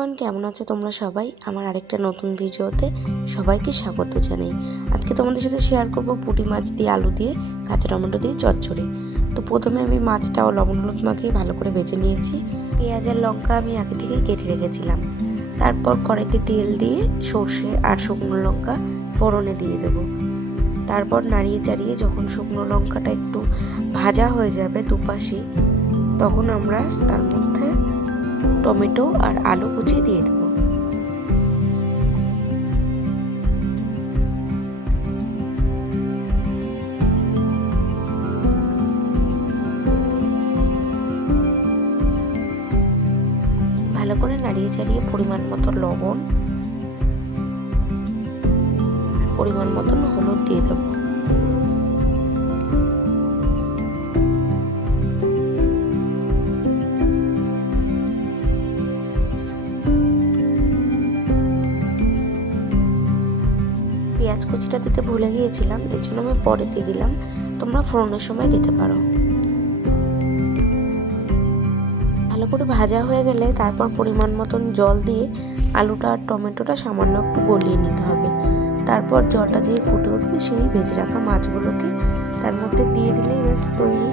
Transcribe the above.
Everyone, কেমন আছো তোমরা সবাই? আমার আরেকটা নতুন ভিডিওতে সবাইকে স্বাগত জানাই। আজকে তোমাদের সাথে শেয়ার করব পুঁটি মাছ দিয়ে আলু দিয়ে কাঁচা টমেটো দিয়ে চচ্চড়ি। তো প্রথমে আমি মাছটা ও লবণ হলুদ মাখিয়ে ভালো করে ভেজে নিয়েছি। পেঁয়াজ আর লঙ্কা আমি আগে থেকে কেটে রেখেছিলাম। তারপর কড়াইতে তেল দিয়ে সর্ষে আর শুকনো লঙ্কা ফোড়নে দিয়ে দেবো। তারপর নাড়িয়ে চাড়িয়ে যখন শুকনো লঙ্কাটা একটু ভাজা হয়ে যাবে দুপাশে, তখন আমরা তার মধ্যে টমেটো আর আলু কুচি দিয়ে দেবো। ভালো করে নাড়িয়ে চাড়িয়ে পরিমাণ মতো লবণ, পরিমাণ মতন হলুদ দিয়ে দেবো। পেঁয়াজ কুচিটা দিতে ভুলে গিয়েছিলাম, এর জন্য আমি পরে দিয়ে দিলাম। তোমরা ফোড়নের সময় দিতে পারো। ভালো করে ভাজা হয়ে গেলে তারপর পরিমাণ মতন জল দিয়ে আলুটা আর টমেটোটা সামান্য একটু গলিয়ে নিতে হবে। তারপর জলটা যে ফুটে উঠবে সেই ভেজে রাখা মাছগুলোকে তার মধ্যে দিয়ে দিলেই ব্যাস তৈরি।